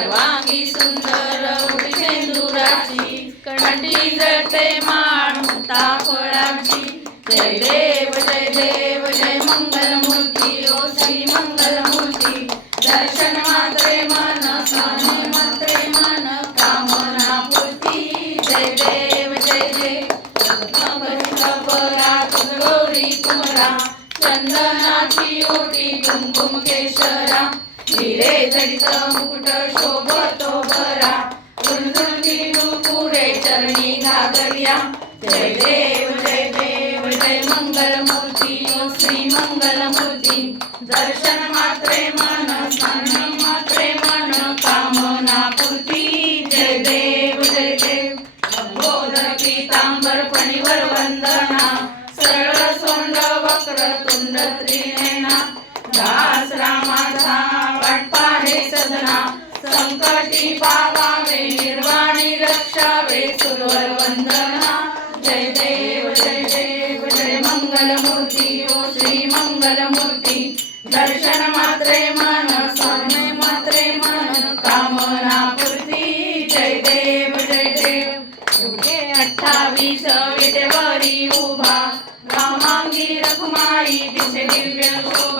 सर्वांगी सुंदर उडी कंठी जळते माणता फळाची. जय देव जय देव जय मंगलमूर्ती ओ श्री मंगलमूर्ती. दर्शन मात्रे मन स्वामी मात्रे मन कामना पूर्ती जय देव जय देव परात गौरी कुमरा चंदनाची ओटी कुमकुम केशरा. हिरे जडित मुकुट शोभतो भरा झुणझुणती पुढे चरणी घागरिया. जय देव जय देव जय मंगलमूर्ती ओ श्री मंगल मूर्ती दर्शन मात्रे मन स्नान मात्रे मन कामना पूर्ती. जय देव जय देव. बोधर पीतांबर फणीवर वंदना. सरळ सोंड वक्र तुंड त्रिनेना. दास रामाचा वाटपा संकटी पावावे निर्वाणी रक्षावे सुरवर वंदना. जय देव जय देव जय मंगलमूर्ती ओ श्री मंगलमूर्ती. दर्शन मात्रे मन स्वामी मात्रे मन कामना पूर्ती. जय देव जय देव. उठे अठ्ठावीस विटेवरी उभा. रामांगी रखुमाई दिसे दिव्य शोभा.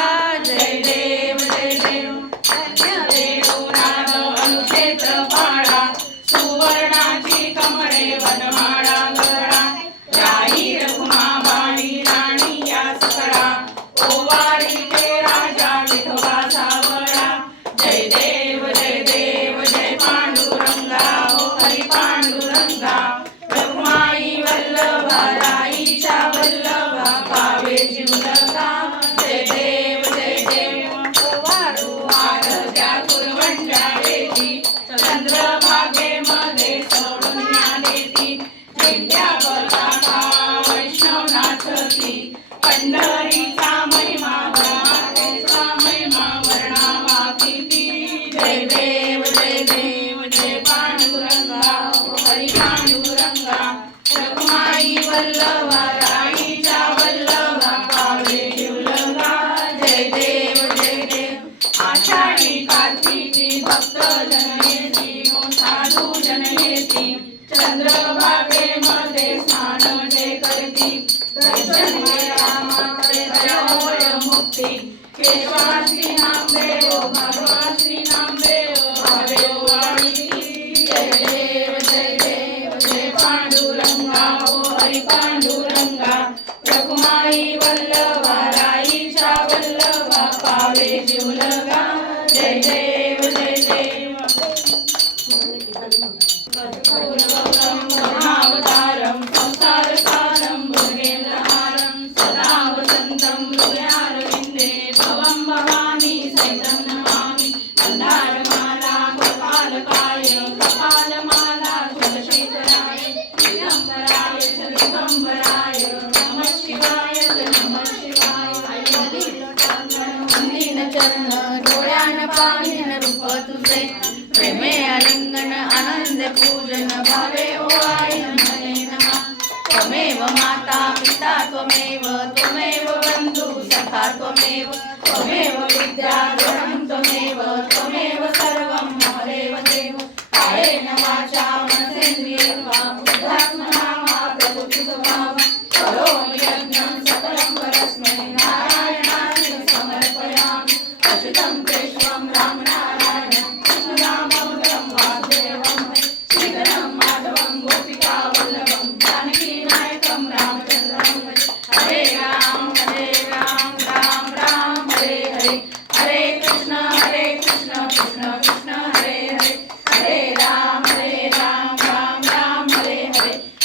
वल्लभा रखमाई वल्लभा राईच्या वल्लभा पावे जीवलगा जय देव जय देव. आषाढी कार्तिकी भक्त साधू स्नान जे करती. दर्शन होय मुक्ती. केशवा श्री नामदेव भगवा श्री नामदेव भावे हो हरी पांडुरंगा रखुमाई वल्लभा राईच्या वल्लभा पावे जीवलगा जय देव जय देव. सर्वं महदेव देव। कायेन वाचा मनसेन्द्रियेर्वा वा प्रकृति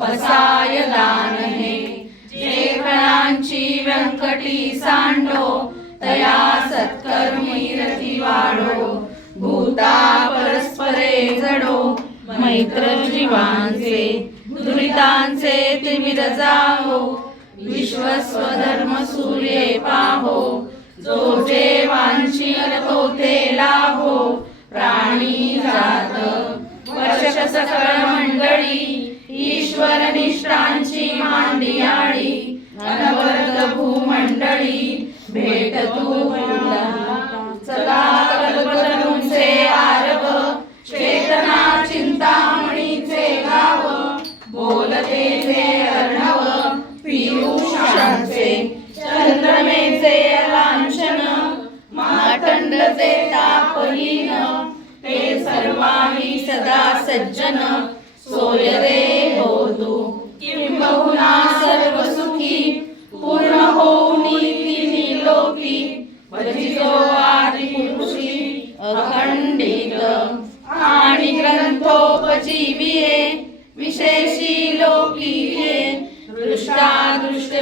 वसाय दान हे. जेवणांची व्यंकटी सांडो तया सत्कर्मी रती वाढो. भूता परस्परे जडो मैत्र जीवांचे दुरितांचे तिमिर विश्वस्व विश्वस्वधर्म सूर्ये पाहो जो जे वांछील तो ते लाभो. प्राणी जात वर्ष सकळ मंडळी ईश्वर निष्ठांची मांडियाळी अनवरत भूमंडळी भेट तू चला कल्पतरूंचे आरव चेतना चिंतामणीचे गाव बोलते जे दृष्टा दृष्ट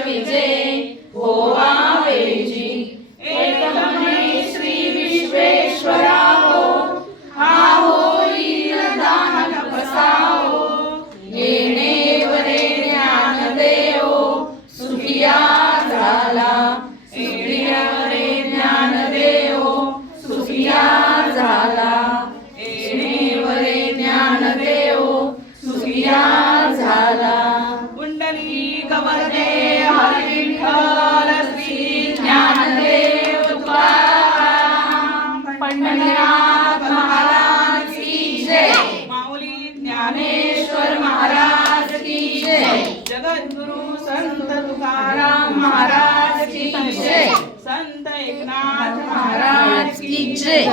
जगद्गुरु संत तुकाराम महाराज की जय संत एकनाथ महाराज की जय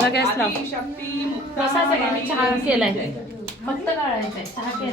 शक्ती मुक्त केलाय फक्त काढायचंय